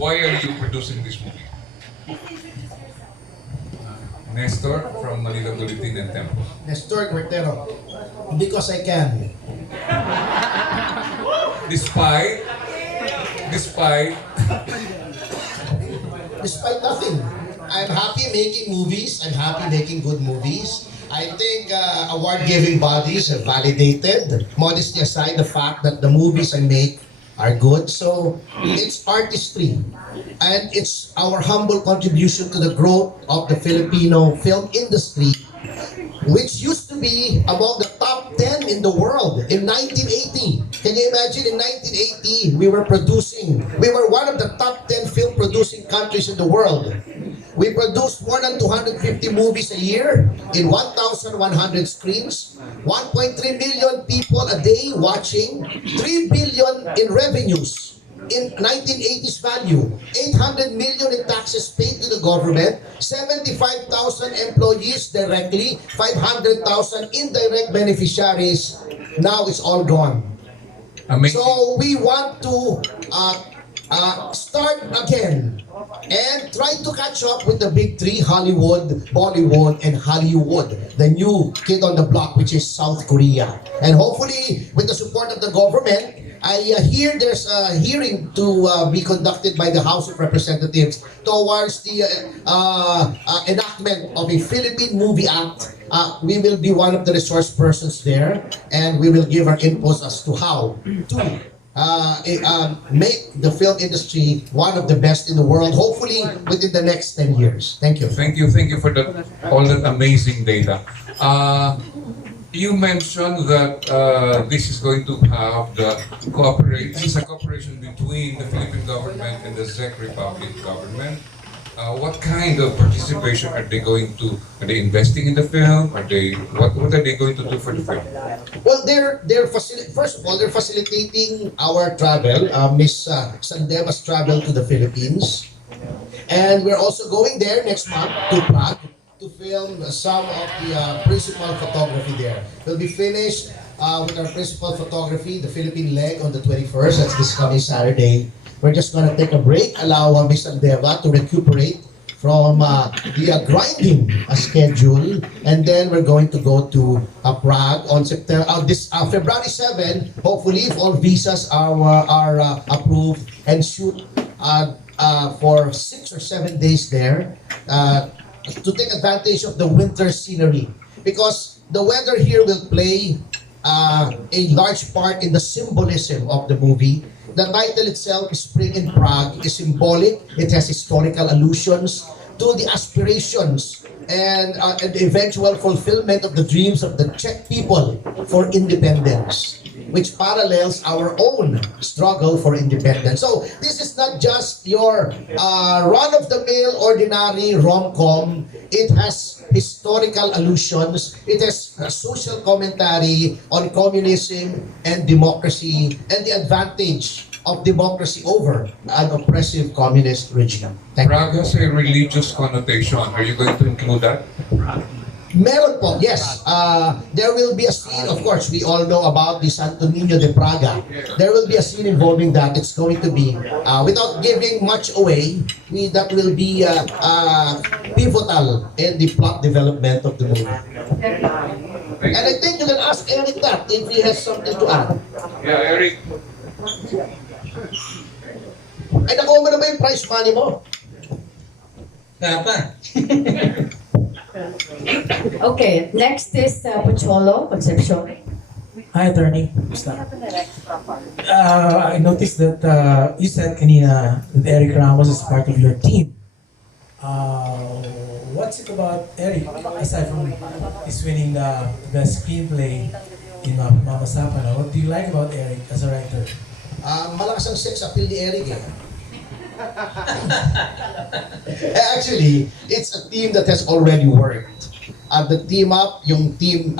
Why are you producing this movie? Nestor from Manila Bulletin and Tempo. Nestor Guertero. Because I can. Despite, despite, Despite nothing. I'm happy making movies. I'm happy making good movies. I think award-giving bodies have validated, modesty aside, the fact that the movies I make are good. So it's artistry. And it's our humble contribution to the growth of the Filipino film industry, which used to be among the top 10 in the world in 1980. Can you imagine, in 1980, we were one of the top 10 film producing countries in the world. We produced more than 250 movies a year in 1,100 screens, 1.3 million people a day watching, 3 billion in revenues in 1980s value, 800 million in taxes paid to the government, 75,000 employees directly, 500,000 indirect beneficiaries. Now it's all gone. amazing. So we want to start again and try to catch up with the big three: Hollywood, Bollywood, and Hollywood. The new kid on the block, which is South Korea. And hopefully, with the support of the government, I hear there's a hearing to be conducted by the House of Representatives towards the enactment of a Philippine Movie Act. We will be one of the resource persons there, and we will give our inputs as to how to make the film industry one of the best in the world, hopefully within the next 10 years. Thank you. Thank you for that, all that amazing data. You mentioned that this is going to have this is a cooperation between the Philippine government and the Czech Republic government. What kind of participation are they going to? Are they investing in the film? What are they going to do for the film? Well, first of all, they're facilitating our travel. Miss Sandeva's travel to the Philippines. And we're also going there next month to Prague to film some of the principal photography there. We'll be finished with our principal photography, the Philippine leg, on the 21st. That's this coming Saturday. We're just gonna take a break, allow Miss Sandeva to recuperate from the grinding schedule, and then we're going to go to Prague on February 7. Hopefully, if all visas are approved, and shoot for 6 or 7 days there to take advantage of the winter scenery, because the weather here will play a large part in the symbolism of the movie. The title itself, Spring in Prague, is symbolic. It has historical allusions to the aspirations and the eventual fulfillment of the dreams of the Czech people for independence, which parallels our own struggle for independence. So this is not just your run-of-the-mill, ordinary rom-com. It has historical allusions. It has a social commentary on communism and democracy and the advantage of democracy over an oppressive communist regime. Thank you. Prague has a religious connotation. Are you going to include that? Meron po, yes. There will be a scene, of course, we all know about the Santo Niño de Praga. There will be a scene involving that. It's going to be, without giving much away, that will be pivotal in the plot development of the movie. And I think you can ask Eric that if he has something to add. Yeah, Eric. Ay, nakuha mo na ba yung prize money mo? Papa. Okay, next is Pocholo, Concepcion. Hi, attorney. I noticed that you said kanina that Eric Ramos is part of your team. What's it about Eric, aside from he's winning the best screenplay in Mama Sapana? What do you like about Eric as a writer? Malakas ang sex appeal ni Eric eh. Actually, it's a team that has already worked. The team up,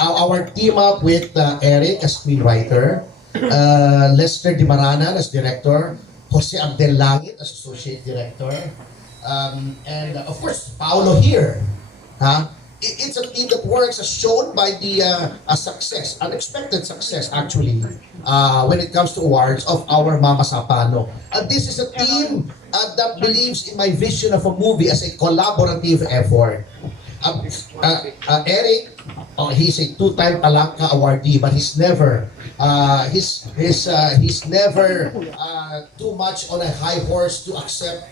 our team up with Eric as screenwriter, Lester Di Maranan as director, Jose Abdel Langit as associate director, and of course Paolo here, it's a team that works as shown by the success, unexpected success actually, when it comes to awards of our Mama Sapano. This is a team that believes in my vision of a movie as a collaborative effort. Eric, he's a two-time Palangka awardee, but he's never he's never too much on a high horse to accept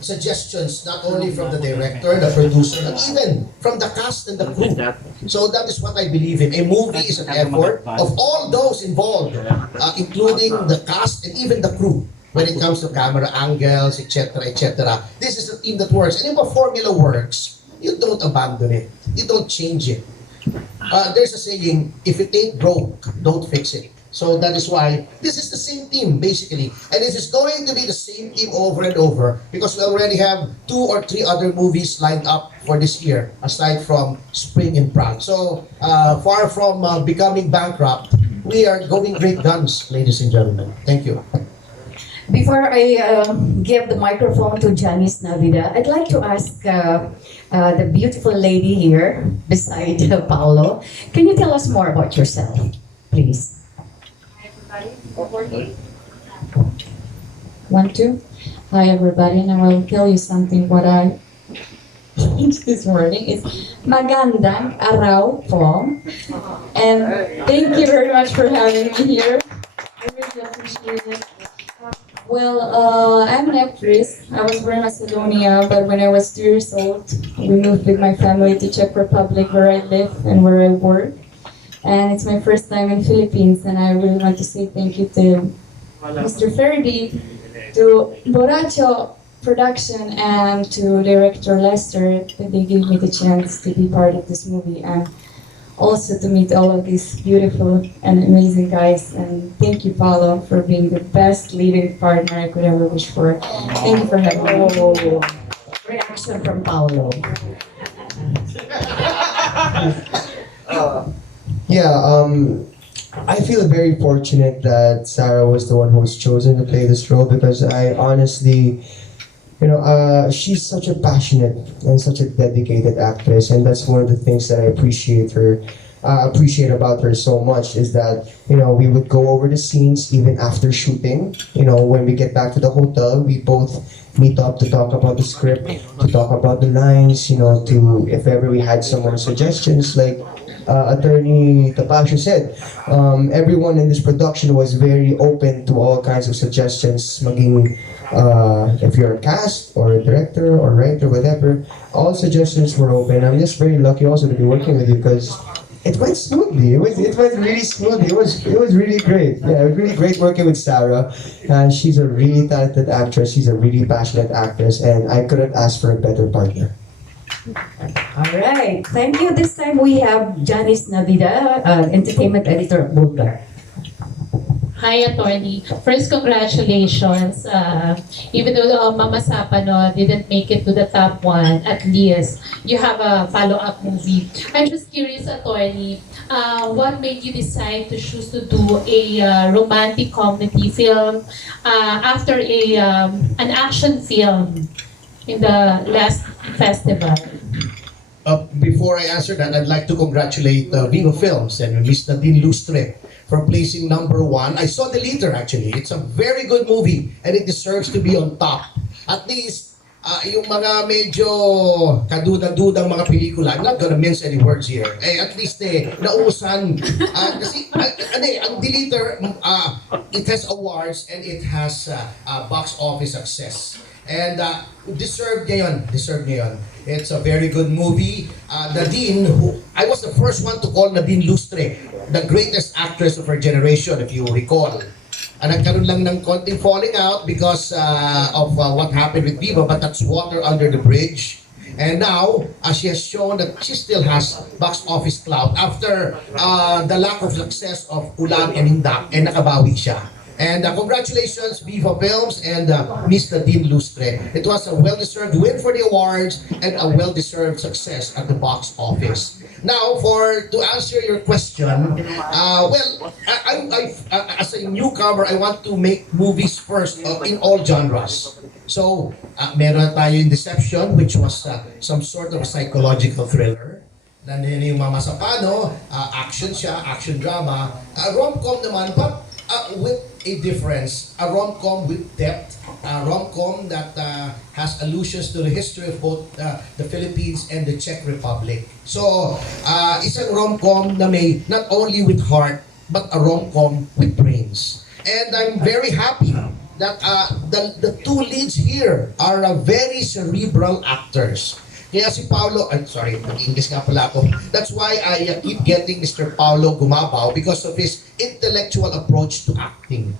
suggestions not only from the director, the producer, but even from the cast and the crew. So that is what I believe in. A movie is an effort of all those involved, including the cast and even the crew. When it comes to camera angles, etc., etc., this is a team that works. And if a formula works, you don't abandon it. You don't change it. There's a saying, if it ain't broke, don't fix it. So that is why this is the same team, basically. And this is going to be the same team over and over because we already have 2 or 3 other movies lined up for this year, aside from Spring in Prague. So far from becoming bankrupt, we are going great guns, ladies and gentlemen. Thank you. Before I give the microphone to Janice Navida, I'd like to ask the beautiful lady here beside Paolo. Can you tell us more about yourself, please? Want to? Hi everybody, and I will tell you something. What I changed this morning is magandang araw po, and thank you very much for having me here. I really appreciate it. Well, I'm an actress. I was born in Macedonia, but when I was 2 years old, we moved with my family to Czech Republic, where I live and where I work. And it's my first time in Philippines, and I really want to say thank you to Mr. Ferdy, to Boracho Production, and to Director Lester that they gave me the chance to be part of this movie, and also to meet all of these beautiful and amazing guys. And thank you, Paolo, for being the best leading partner I could ever wish for. Thank you for having me. Oh, reaction from Paolo. Yeah, I feel very fortunate that Sarah was the one who was chosen to play this role because I honestly, she's such a passionate and such a dedicated actress, and that's one of the things that I appreciate about her so much is that we would go over the scenes even after shooting. When we get back to the hotel, we both meet up to talk about the script, to talk about the lines, to if ever we had some more suggestions like. Attorney Tapasio said, everyone in this production was very open to all kinds of suggestions, maging if you're a cast or a director or writer, whatever, all suggestions were open. I'm just very lucky also to be working with you because it went smoothly. It went really smoothly. It was really great. Yeah, it was really great working with Sarah. She's a really talented actress. She's a really passionate actress, and I couldn't ask for a better partner. All right. Thank you. This time we have Janice Navida, entertainment editor at Bulgar. Hi, Attorney. First, congratulations. Even though Mama Sapano didn't make it to the top 1, at least you have a follow-up movie. I'm just curious, Attorney, what made you decide to choose to do a romantic comedy film after an action film in the last festival? Before I answer that, I'd like to congratulate Viva Films and Miss Nadine Lustre for placing #1. I saw the leader actually. It's a very good movie and it deserves to be on top. At least, yung mga medyo kaduda-dudang mga pelikula, I'm not gonna mince any words here. At least nauusan. Kasi, ang Deleter, it has awards and it has box office success. And deserved ngayon. It's a very good movie. Nadine, I was the first one to call Nadine Lustre the greatest actress of her generation, if you recall. Nagkaroon lang ng konting falling out because of what happened with Viva, but that's water under the bridge. And now, she has shown that she still has box office clout after the lack of success of Ulan and Indak, and nakabawi siya. And congratulations, Viva Films and Miss Nadine Lustre. It was a well-deserved win for the awards and a well-deserved success at the box office. Now, to answer your question, as a newcomer, I want to make movies first in all genres. So, meron tayo in Deception, which was some sort of a psychological thriller. Nandun yung Mama Sapano, action siya, action drama. Rom-com naman, but with a difference. A rom-com with depth. A rom-com that has allusions to the history of both the Philippines and the Czech Republic. So, isang rom-com na may not only with heart, but a rom-com with brains. And I'm very happy that the two leads here are very cerebral actors. Kaya si Paolo, sorry, nag-English nga pala ako. That's why I keep getting Mr. Paolo Gumabao because of his intellectual approach to acting.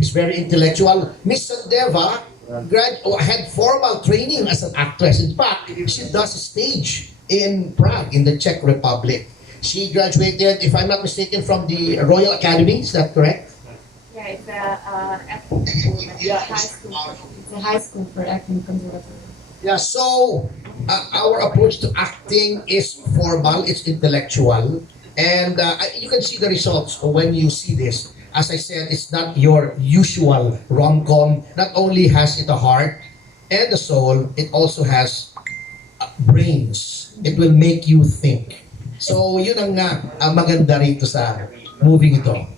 He's very intellectual. Miss Sandeva had formal training as an actress. In fact, she does stage in Prague, in the Czech Republic. She graduated, if I'm not mistaken, from the Royal Academy. Is that correct? Yeah, it's a acting school. It's a high school for acting conservatory. Yeah, so our approach to acting is formal, it's intellectual, and you can see the results when you see this. As I said, it's not your usual rom-com. Not only has it a heart and a soul, it also has brains. It will make you think. So yun ang maganda rito sa movie ito.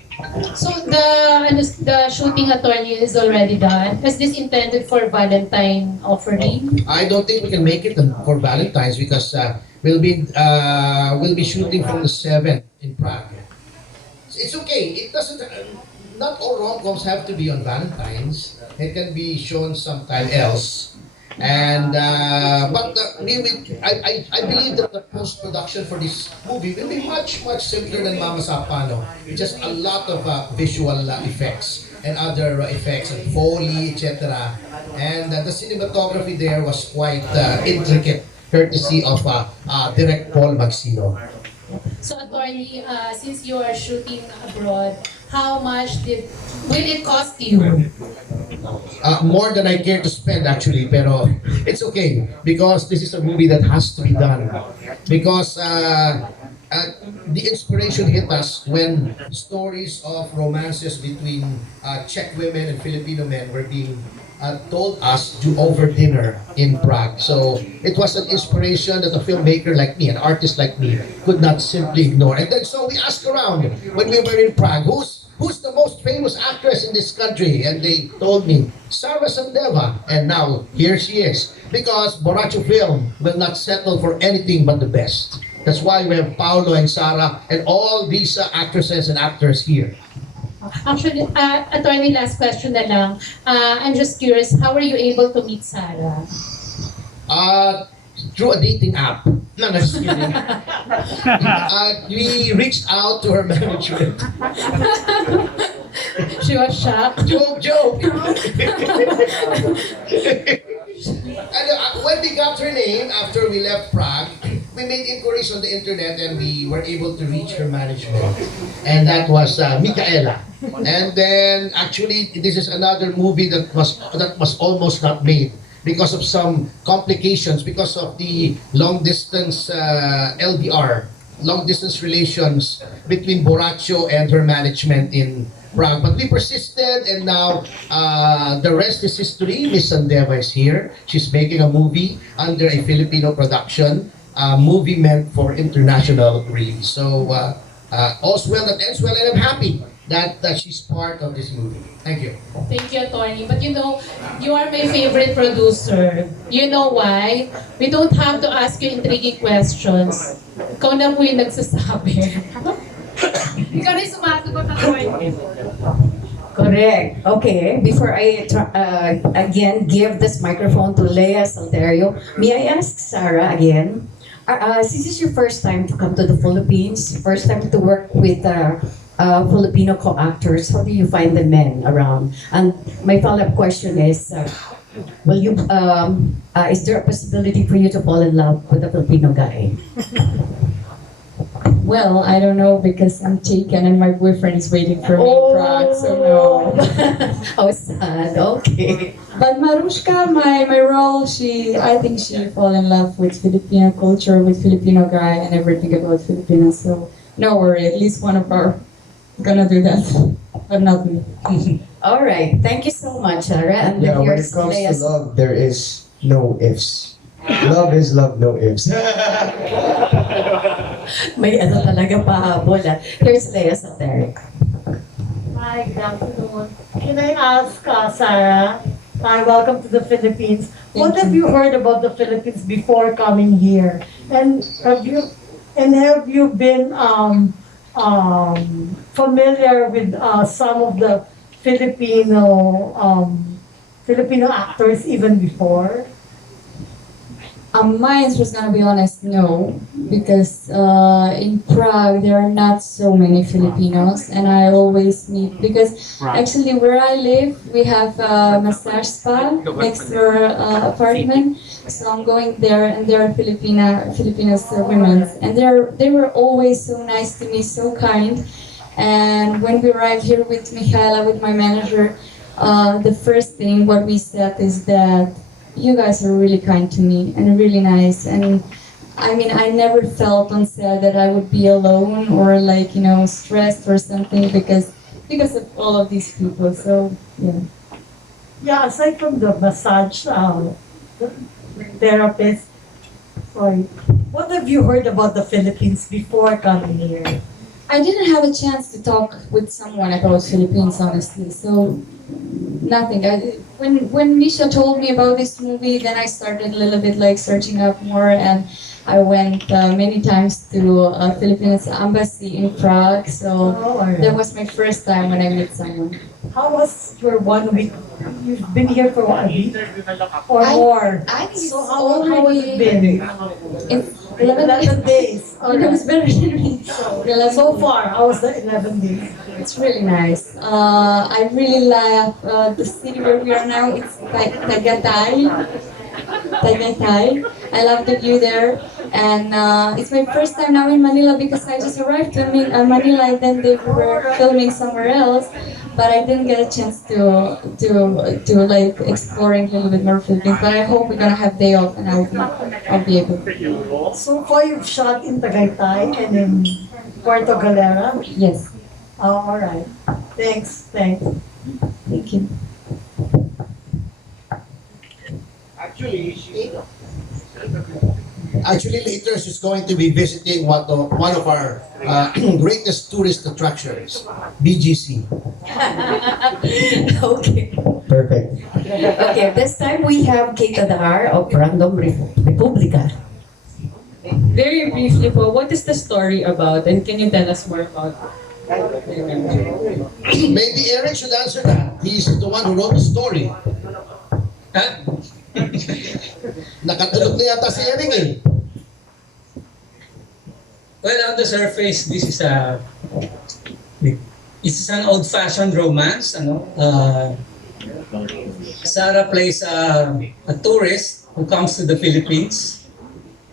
So the shooting, attorney, is already done. Is this intended for Valentine offering? I don't think we can make it for Valentine's because we'll be shooting from the 7th in Prague. It's okay. It doesn't. Not all rom-coms have to be on Valentine's. It can be shown sometime else. And but I believe that the post-production for this movie will be much simpler than Mama Sapano. Just a lot of visual effects and other effects and Foley, etc. And the cinematography there was quite intricate, courtesy of Direct Paul Magsino. So, attorney, since you are shooting abroad, how much will it cost you? More than I care to spend actually, pero it's okay because this is a movie that has to be done. Because the inspiration hit us when stories of romances between Czech women and Filipino men were being told us to over dinner in Prague. So it was an inspiration that a filmmaker like me, an artist like me, could not simply ignore. And then so we asked around when we were in Prague, who's the most famous actress in this country? And they told me, Sarah Sandeva. And now, here she is. Because Borracho Film will not settle for anything but the best. That's why we have Paolo and Sarah and all these actresses and actors here. Actually, attorney, last question na lang. I'm just curious, how were you able to meet Sarah? Through a dating app. No, just kidding. We reached out to her management. She was shocked. Joke. And when we got her name after we left Prague, we made inquiries on the internet and we were able to reach her management. And that was Micaela. And then actually this is another movie that was almost not made because of some complications, because of the long distance LDR, long distance relations between Borracho and her management in Prague. But we persisted, and now the rest is history. Miss Sandeva is here. She's making a movie under a Filipino production, a movie meant for international release. So all's well that ends well, and I'm happy that she's part of this movie. Thank you. Thank you, attorney. But you know, you are my favorite producer. You know why? We don't have to ask you intriguing questions. Ikaw na po yung nagsasabi. Ikaw na yung sumasagot, attorney. Correct. Okay. Before I again give this microphone to Lea Salterio, may I ask Sarah again? Since it's your first time to come to the Philippines, first time to work with Filipino co-actors, how do you find the men around? And my follow-up question is, is there a possibility for you to fall in love with a Filipino guy? Well, I don't know because I'm taken and my boyfriend is waiting for me in Prague, so no. How sad. Okay. But Marushka, my role, I think she fall in love with Filipino culture, with Filipino guy and everything about Filipinos. So no worry, at least one of our gonna do that, but not me. All right. Thank you so much, Sarah. And Yeah, when here's it comes Lea's- to love, there is no ifs. Love is love, no ifs. May ano talaga pahabol. Here's Lea sa Derek. Hi, good afternoon. Can I ask Sarah? Hi, welcome to the Philippines. What have you heard about the Philippines before coming here? And have you been familiar with some of the Filipino actors even before? Mine was gonna be honest, no, because in Prague there are not so many Filipinos, and I always meet because actually where I live we have a massage spa next to our apartment, so I'm going there, and there are Filipinos women, and they were always so nice to me, so kind. And when we arrived here with Michaela, with my manager, the first thing what we said is that you guys are really kind to me and really nice, and I mean I never felt on set that I would be alone or like, you know, stressed or something because of all of these people. So yeah. Yeah, aside from the massage therapist, sorry, what have you heard about the Philippines before coming here? I didn't have a chance to talk with someone about Philippines, honestly. So nothing. When Misha told me about this movie, then I started a little bit like searching up more, and I went many times to Philippines embassy in Prague. So that was my first time when I met someone. How was your 1 week? You've been here for what, a week or more? I think it's So how has it been? It's 11 days. It was very So far, how was the 11 days? It's really nice. I really like the city where we are now. It's like Tagaytay. I love the view there, and it's my first time now in Manila because I just arrived to Manila, and then they were filming somewhere else. But I didn't get a chance to like exploring a little bit more Philippines. But I hope we're gonna have day off and I'll be able. So far, you've shot in Tagaytay and in Puerto Galera. Yes. Oh, all right. Thanks. Thank you. Actually, later she's going to be visiting one of our greatest tourist attractions, BGC. Okay. Perfect. Okay, this time we have Kate Adar of Random Republica. Very briefly po, what is the story about, and can you tell us more about Maybe Eric should answer that. He's the one who wrote the story. Nakatulog na yata si Eric eh. Well, on the surface, this is an old-fashioned romance. Sarah plays a tourist who comes to the Philippines,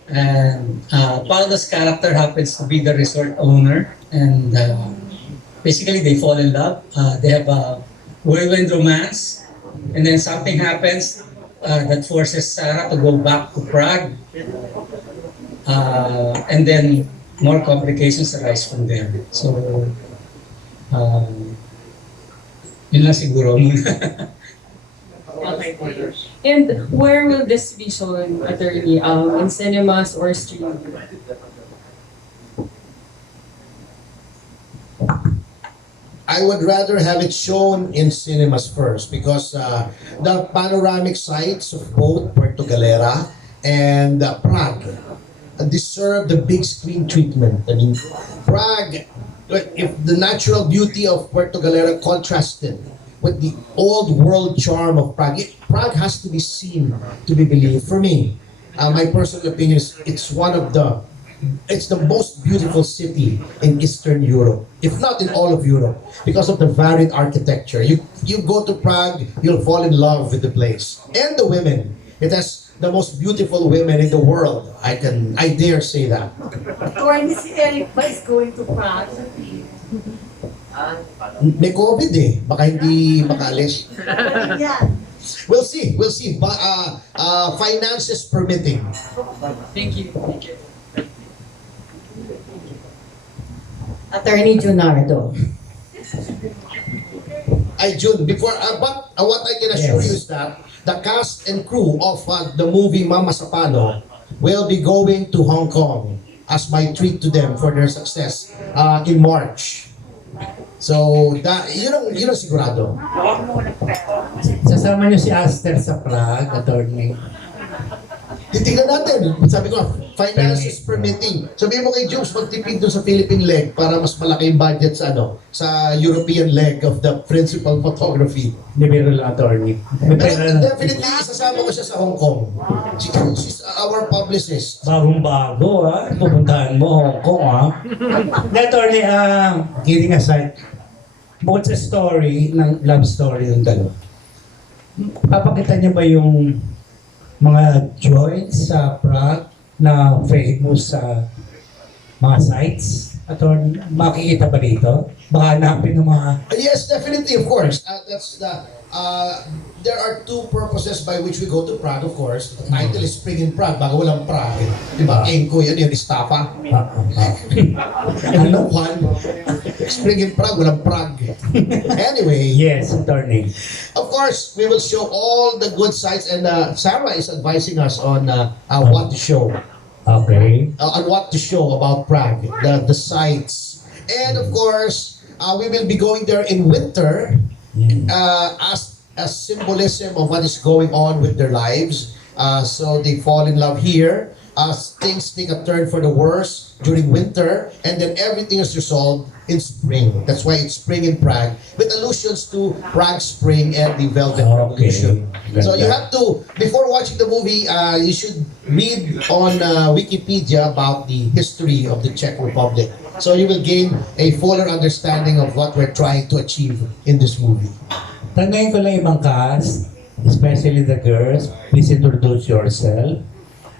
and Paolo's character happens to be the resort owner, and basically they fall in love. They have a whirlwind romance, and then something happens that forces Sarah to go back to Prague, and then more complications arise from there. So, yun lang siguro. Okay. And where will this be shown, attorney? In cinemas or streaming? I would rather have it shown in cinemas first because the panoramic sites of both Puerto Galera and Prague deserve the big screen treatment. I mean, Prague, if the natural beauty of Puerto Galera contrasted with the old world charm of Prague, Prague has to be seen to be believed. For me, my personal opinion is it's the most beautiful city in Eastern Europe, if not in all of Europe, because of the varied architecture. You go to Prague, you'll fall in love with the place and the women. It has the most beautiful women in the world. I dare say that. Attorney si Eric ba is going to Prague? May COVID eh, baka hindi makaalis. Yan. We'll see. Finances permitting. Thank you. Attorney Junardo. June, before, but what I can assure you is that the cast and crew of the movie Mama Sapano will be going to Hong Kong as my treat to them for their success in March. So, yun ang sigurado. Sasama niyo si Aster sa Prague, attorney. Titignan natin. Sabi ko, finances permitting. Sabihin mo kay Jobs, magtipid doon sa Philippine leg para mas malaki yung budget sa sa European leg of the principal photography. Nibiro lang, attorney. Definitely, isasama ko siya sa Hong Kong. She's our publicist. Bagong-bago, ha? Pupuntahan mo, Hong Kong, ha? Attorney, kidding aside, bukod sa story, ng love story ng dalawa, papakita niya ba yung mga joints sa Prague na famous sa mga sites? Attorney, makikita ba dito? Baka hanapin ng mga... Yes, definitely, of course. There are two purposes by which we go to Prague, of course. The title is Spring in Prague, bago walang Prague. Diba? Enko, yun yung estafa. Ano, Juan? Spring in Prague, walang Prague. Anyway. Yes, attorney. Of course, we will show all the good sites, and Sarah is advising us on what to show. Okay. On what to show about Prague, the sites. And of course, we will be going there in winter as a symbolism of what is going on with their lives. So they fall in love here. Things take a turn for the worse during winter, and then everything is resolved in spring. That's why it's Spring in Prague, with allusions to Prague Spring and the Velvet Revolution. So you have to, before watching the movie, you should read on Wikipedia about the history of the Czech Republic. So you will gain a fuller understanding of what we're trying to achieve in this movie. Tanungin ko lang ibang cast, especially the girls. Please introduce yourself.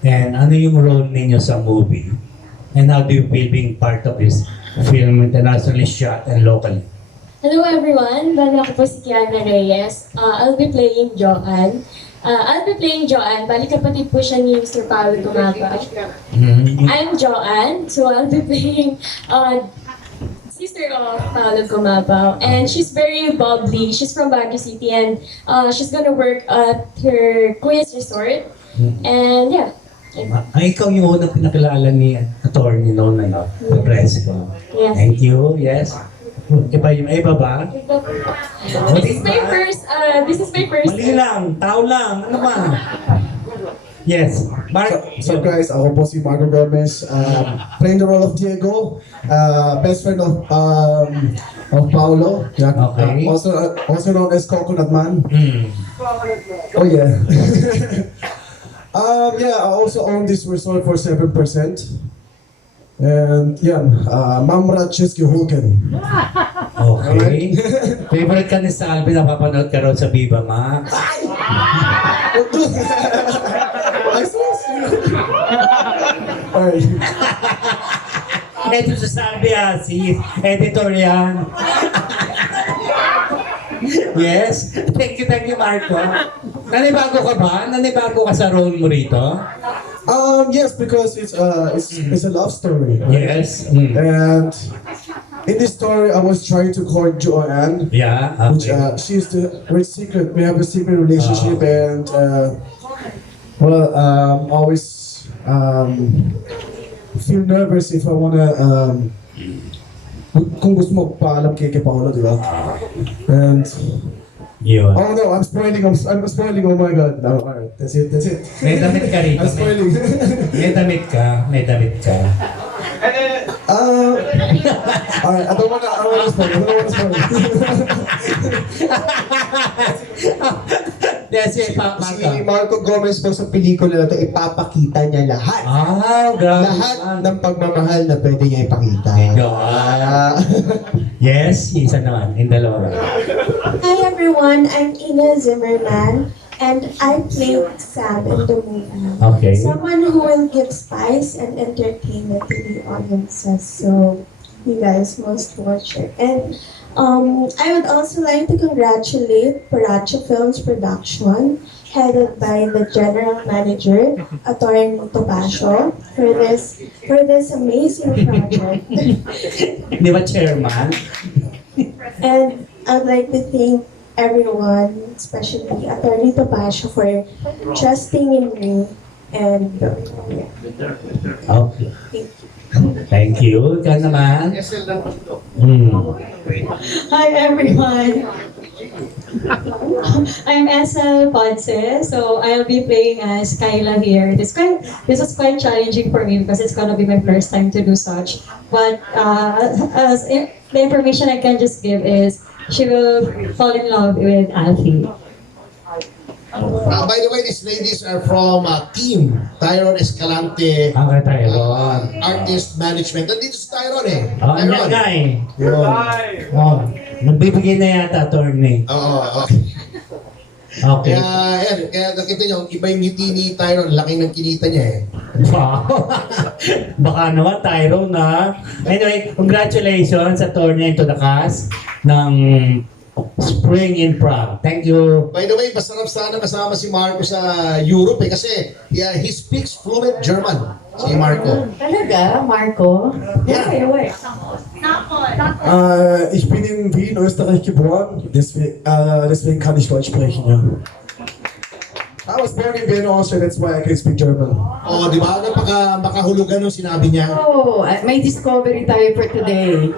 And ano yung role ninyo sa movie? And how do you feel being part of this film, internationally shot and locally? Hello everyone, bali ako po si Kiana Reyes. I'll be playing Joanne. Bali kapatid po siya ni Mr. Paolo Gumabao. I'm Joanne, so I'll be playing sister of Paolo Gumabao. And she's very bubbly. She's from Baguio City, and she's gonna work at her kuya's resort. And yeah. Ikaw yung unang pinakilala ni attorney noon na the press ko. Yes. Thank you, yes. Iba ba? This is my first. Mali lang, tao lang, ano ba? Yes, Mark. So guys, ako po si Marco Gomez, playing the role of Diego, best friend of Paolo, yeah, Okay. also known as Coconut Man. Oh yeah. Yeah, I also own this resort for 7%. And yeah, Mamra Cheski Hulken. Okay. Favorite ka ni Salvi, napapanood ka raw sa Viva Max. I saw you. Alright. Ito sa Salvi, si editor yan. Yes. Thank you, Marco. Nanibago ka ba? Nanibago ka sa role mo rito? Yes, because it's a love story. Right? Yes. And in this story, I was trying to court Joanne. Yeah. Which we're secret. We have a secret relationship, and always feel nervous if I wanna kung gusto mo paalam kay Paolo, di ba? And yun. oh no, I'm spoiling. I'm spoiling. Oh my God. No, alright, that's it. May damit ka rito. I'm spoiling. May damit ka. Alright, I don't wanna spoil. Yes, Si Marco Gomez po sa pelikula na ito, ipapakita niya lahat. Grabe. Lahat ng pagmamahal na pwede niya ipakita. Yes, isa naman. In dalawa. Hi everyone, I'm Ina Zimmerman, and I played Sam in the movie. Okay. Someone who will give spice and entertainment to the audiences, so you guys must watch it. And I would also like to congratulate Paracho Films Production, headed by the General Manager, Attorney Topacio, for this amazing project. Di ba, Chairman? And I'd like to thank everyone, especially Attorney Topacio, for trusting in me And Okay. Thank you. Ikaw naman. Hi everyone. I'm SL Ponce, so I'll be playing as Kyla here. This was quite challenging for me because it's gonna be my first time to do such. But the information I can just give is she will fall in love with Alfie. By the way, these ladies are from Team Tyron Escalante Ang Taiwan. Artist Management. Nandito si Tyron eh. Oh, ang Tyron. nga eh. Oh, nagbibigay na yata, attorney. Oo. Okay. Kaya nakita nyo, iba yung ngiti ni Tyron, laki ng kinita niya eh. Wow. Baka naman, Tyrone, ha? Anyway, congratulations, attorney, to the cast ng Spring in Prague. Thank you. By the way, masarap sana kasama si Marco sa Europe eh, kasi he speaks fluent German, si Marco. Talaga, Marco? Yeah. Okay. Ich bin in Wien, Österreich geboren, deswegen kann ich Deutsch sprechen, ja. I was born in Vienna, Austria, that's why I can speak German. Oh, di ba? Makahulugan nung sinabi niya. Oh, may discovery tayo for today.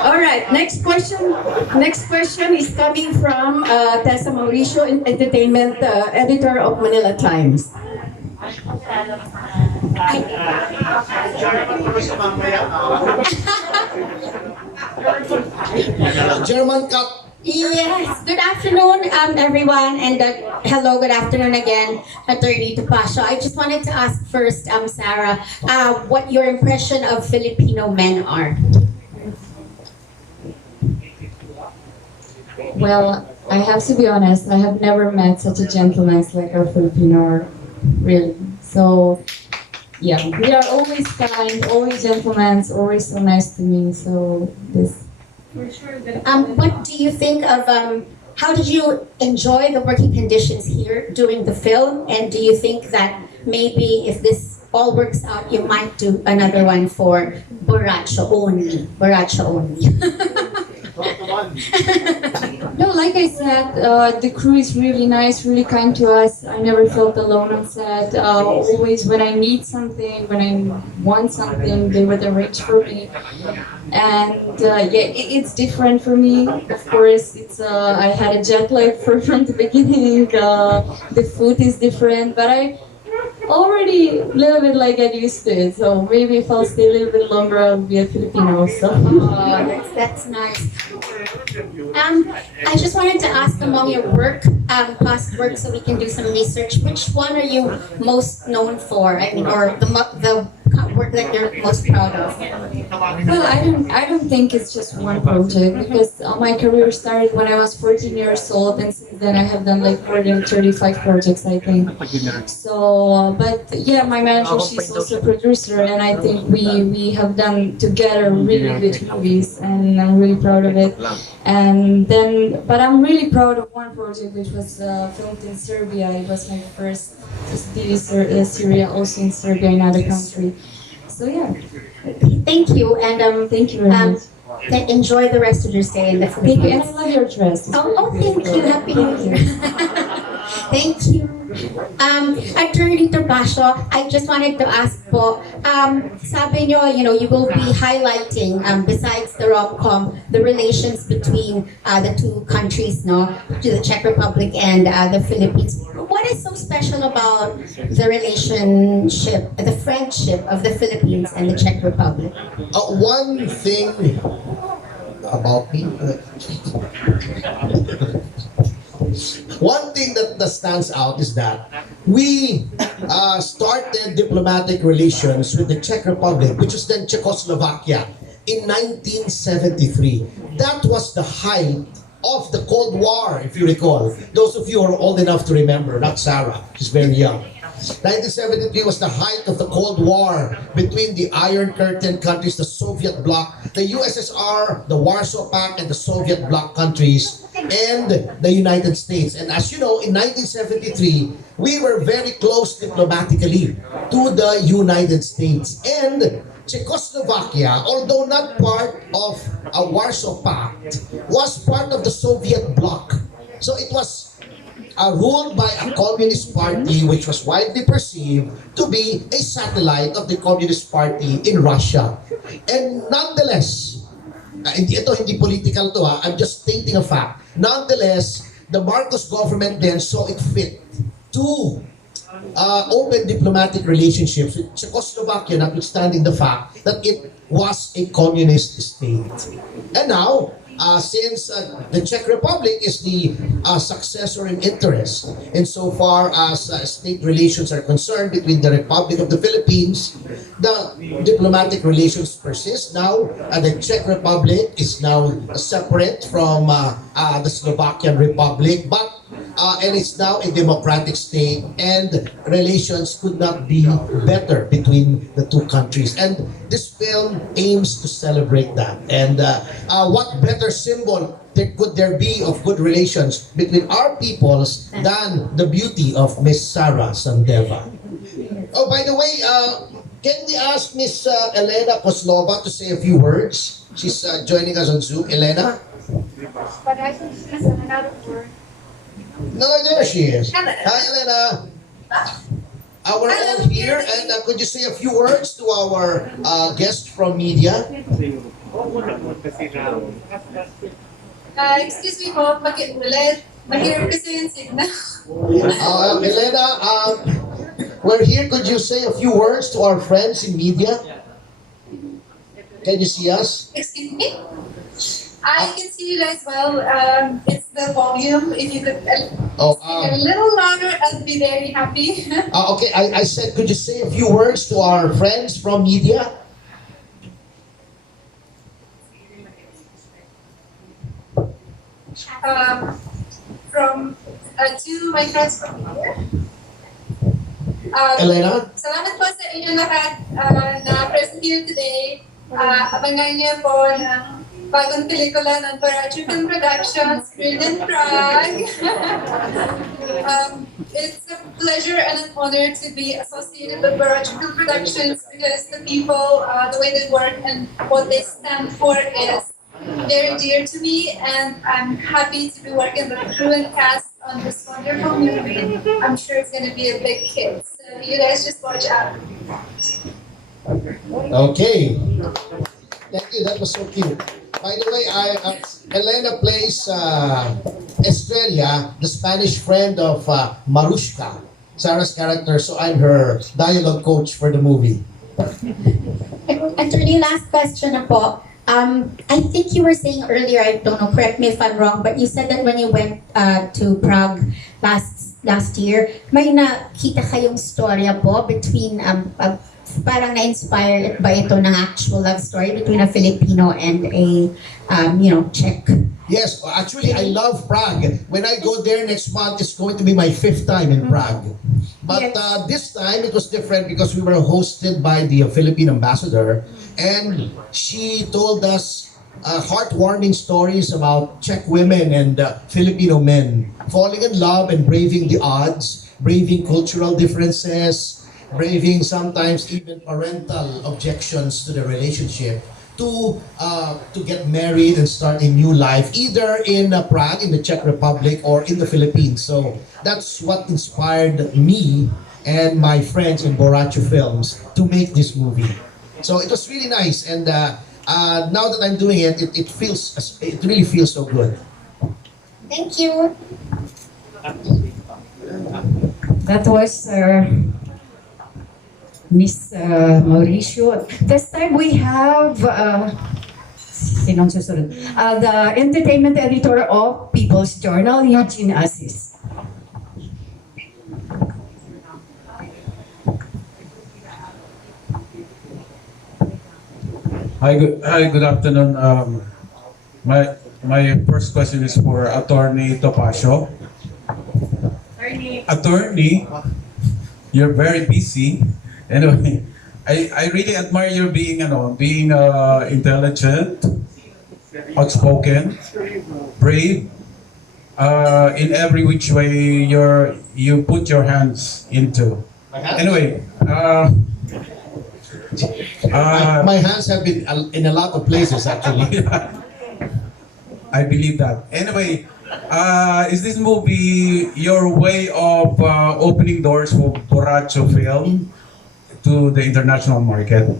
All right, next question. Next question is coming from Tessa Mauricio, entertainment editor of Manila Times. German Cup. Yes, good afternoon, everyone, and hello, good afternoon again, Attorney Topacio. I just wanted to ask first, Sarah, what your impression of Filipino men are. Well, I have to be honest, I have never met such a gentleman like our Filipino, really. So, yeah, we are always kind, always gentlemen, always so nice to me, so this. What do you think of, how did you enjoy the working conditions here doing the film? And do you think that maybe if this all works out, you might do another one for Borracho only? Borracho only. No, like I said, the crew is really nice, really kind to us. I never felt alone on set. Always when I need something, when I want something, they would arrange for me. And it's different for me. Of course, it's I had a jet lag from the beginning. The food is different, but I already a little bit like get used to it. So maybe if I'll stay a little bit longer, I'll be a Filipino. So that's nice. I just wanted to ask among your work, past work, so we can do some research. Which one are you most known for? I mean, or the work that you're most proud of? Well, I don't think it's just one project because my career started when I was 14 years old, and since then I have done like more than 35 projects, I think. So, but yeah, my manager, she's also a producer, and I think we have done together really good movies, and I'm really proud of it. And then, but I'm really proud of one project which was filmed in Serbia. It was my first TV series also in Serbia, another country. So yeah. Thank you, and thank you very much. Enjoy the rest of your stay in the Philippines. Thank you, and I love your dress. Thank you. Happy New Year. Thank you. Attorney Topacio, I just wanted to ask po, sabi nyo, you will be highlighting, besides the rom-com, the relations between the two countries, no? To the Czech Republic and the Philippines. What is so special about the relationship, the friendship of the Philippines and the Czech Republic? One thing about me, one thing that stands out is that we started diplomatic relations with the Czech Republic, which was then Czechoslovakia, in 1973. That was the height of the Cold War, if you recall. Those of you who are old enough to remember, not Sarah, she's very young. 1973 was the height of the Cold War between the Iron Curtain countries, the Soviet bloc, the USSR, the Warsaw Pact, and the Soviet bloc countries, and the United States. And as you know, in 1973, we were very close diplomatically to the United States. And Czechoslovakia, although not part of a Warsaw Pact, was part of the Soviet bloc. So it was ruled by a communist party which was widely perceived to be a satellite of the Communist Party in Russia. And nonetheless, hindi political to ha, I'm just stating a fact. Nonetheless, the Marcos government then saw it fit to open diplomatic relationships with Czechoslovakia, notwithstanding the fact that it was a communist state. And now, since the Czech Republic is the successor in interest insofar as state relations are concerned between the Republic of the Philippines, the diplomatic relations persist. Now, the Czech Republic is now separate from the Slovakian Republic, but and it's now a democratic state, and relations could not be better between the two countries. And this film aims to celebrate that. And what better symbol could there be of good relations between our peoples than the beauty of Miss Sara Sandeva? Oh, by the way, can we ask Miss Elena Koslova to say a few words? She's joining us on Zoom. Elena? But I think she's another word. No, there she is. Hi, Elena. We're all here, and could you say a few words to our guest from media? Excuse me po, mahirap kasi yung signal. Elena, we're here. Could you say a few words to our friends in media? Can you see us? Excuse me? I can see you guys well. It's the volume. If you could speak a little louder, I'd be very happy. Okay, I said, could you say a few words to our friends from media? To my friends from here. Elena? Salamat po sa inyo lahat na present here today. Abangan niyo po ng bagong pelikula ng Babae Film Productions, screened in Prague. It's a pleasure and an honor to be associated with Babae Film Productions because the people, the way they work and what they stand for is very dear to me, and I'm happy to be working with the crew and cast on this wonderful movie. I'm sure it's going to be a big hit. So you guys just watch out. Okay. Thank you. That was so cute. By the way, Elena plays Estrella, the Spanish friend of Marushka, Sarah's character. So I'm her dialogue coach for the movie. Attorney, last question na po. I think you were saying earlier, I don't know, correct me if I'm wrong, but you said that when you went to Prague last year, may nakita kayong storya po between parang na-inspire ba ito ng actual love story between a Filipino and a Czech? Yes, actually, I love Prague. When I go there next month, it's going to be my 5th time in Prague. But this time, it was different because we were hosted by the Philippine ambassador, and she told us heartwarming stories about Czech women and Filipino men falling in love and braving the odds, braving cultural differences, braving sometimes even parental objections to the relationship to get married and start a new life either in Prague, in the Czech Republic, or in the Philippines. So that's what inspired me and my friends in Borracho Films to make this movie. So it was really nice, and now that I'm doing it, it really feels so good. Thank you. That was Miss Mauricio. This time we have sinong susunod? The entertainment editor of People's Journal, Eugene Assis. Hi, good afternoon. My first question is for Attorney Topacio. Attorney, you're very busy. Anyway, I really admire your being intelligent, outspoken, brave. In every which way you put your hands into. Anyway, my hands have been in a lot of places actually. I believe that. Anyway, Is this movie your way of opening doors for Borracho film to the international market?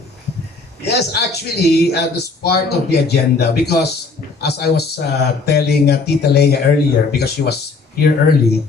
Yes, actually, that's part of the agenda because as I was telling Tita Leia earlier, because she was here early,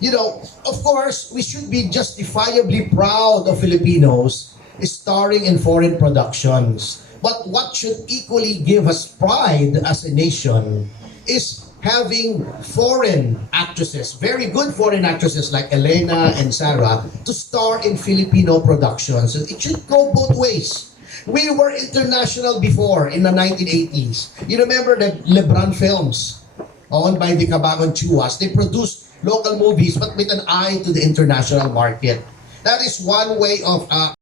you know, of course, we should be justifiably proud of Filipinos starring in foreign productions. But what should equally give us pride as a nation is having foreign actresses, very good foreign actresses like Elena and Sarah, to star in Filipino productions. It should go both ways. We were international before in the 1980s. You remember the Lebron films owned by the Bagong Chuas? They produced local movies but with an eye to the international market. That is one way of